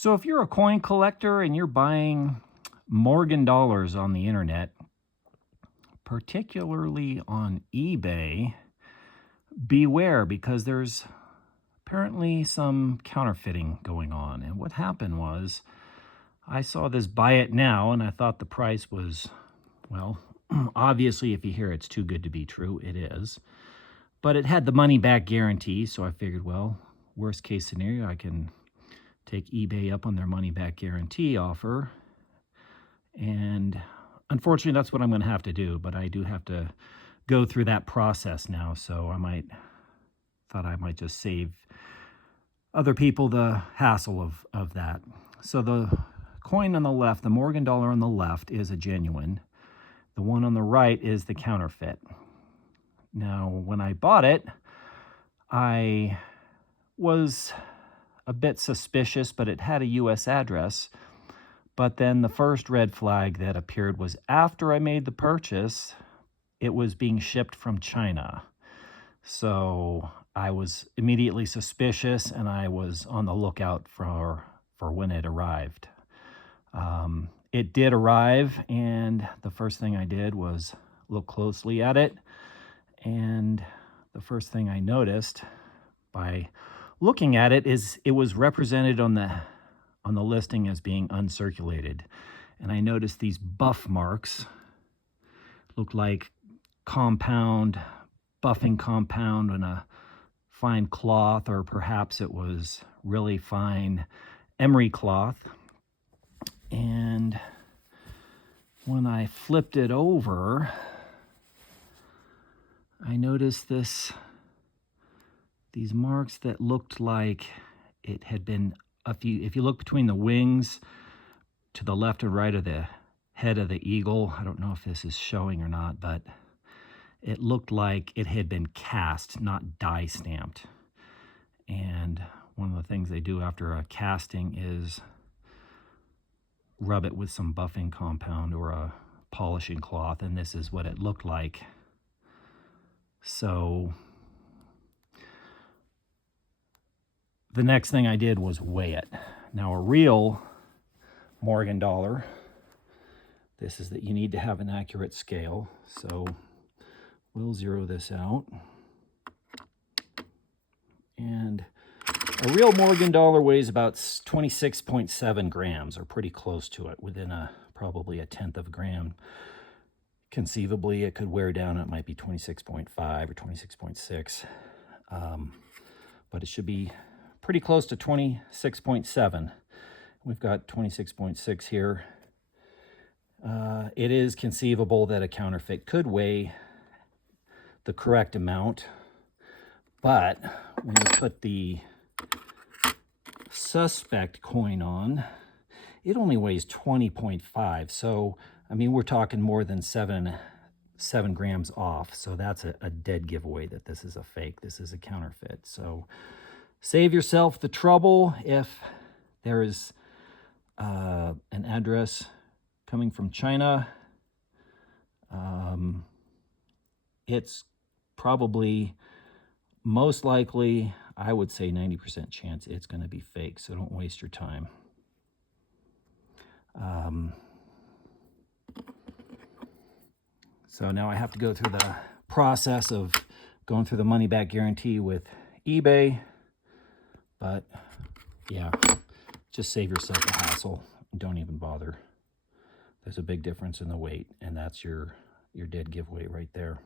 So if you're a coin collector and you're buying Morgan dollars on the internet, particularly on eBay, beware because there's apparently some counterfeiting going on. And what happened was I saw this buy it now and I thought the price was, well, obviously if you hear it's too good to be true, it is. But it had the money back guarantee, so I figured, well, worst case scenario, I can take eBay up on their money back guarantee offer. And unfortunately, that's what I'm going to have to do, but I do have to go through that process now, so thought I might just save other people the hassle of that. So the coin on the left, the Morgan dollar on the left, is a genuine. The one on the right is the counterfeit. Now, when I bought it, I was a bit suspicious, but it had a US address. But then the first red flag that appeared was after I made the purchase, it was being shipped from China. So I was immediately suspicious and I was on the lookout for when it arrived. It did arrive, and the first thing I did was look closely at it. And the first thing I noticed by looking at it is it was represented on the listing as being uncirculated. And I noticed these buff marks looked like buffing compound on a fine cloth, or perhaps it was really fine emery cloth. And when I flipped it over, I noticed these marks that looked like it had been, if you look between the wings to the left and right of the head of the eagle, I don't know if this is showing or not, but it looked like it had been cast, not die stamped. And one of the things they do after a casting is rub it with some buffing compound or a polishing cloth, and this is what it looked like. So the next thing I did was weigh it. Now, a real Morgan dollar, this is that you need to have an accurate scale. So we'll zero this out. And a real Morgan dollar weighs about 26.7 grams, or pretty close to it, within probably a tenth of a gram. Conceivably, it could wear down. It might be 26.5 or 26.6, but it should be pretty close to 26.7. We've got 26.6 here. It is conceivable that a counterfeit could weigh the correct amount, but when you put the suspect coin on, it only weighs 20.5. So, I mean, we're talking more than 7 grams off. So that's a dead giveaway that this is a fake. This is a counterfeit. So save yourself the trouble if there is an address coming from China. It's probably, most likely, I would say 90% chance it's going to be fake. So don't waste your time. So now I have to go through the process of going through the money back guarantee with eBay. But yeah, just save yourself the hassle. Don't even bother. There's a big difference in the weight, and that's your dead giveaway right there.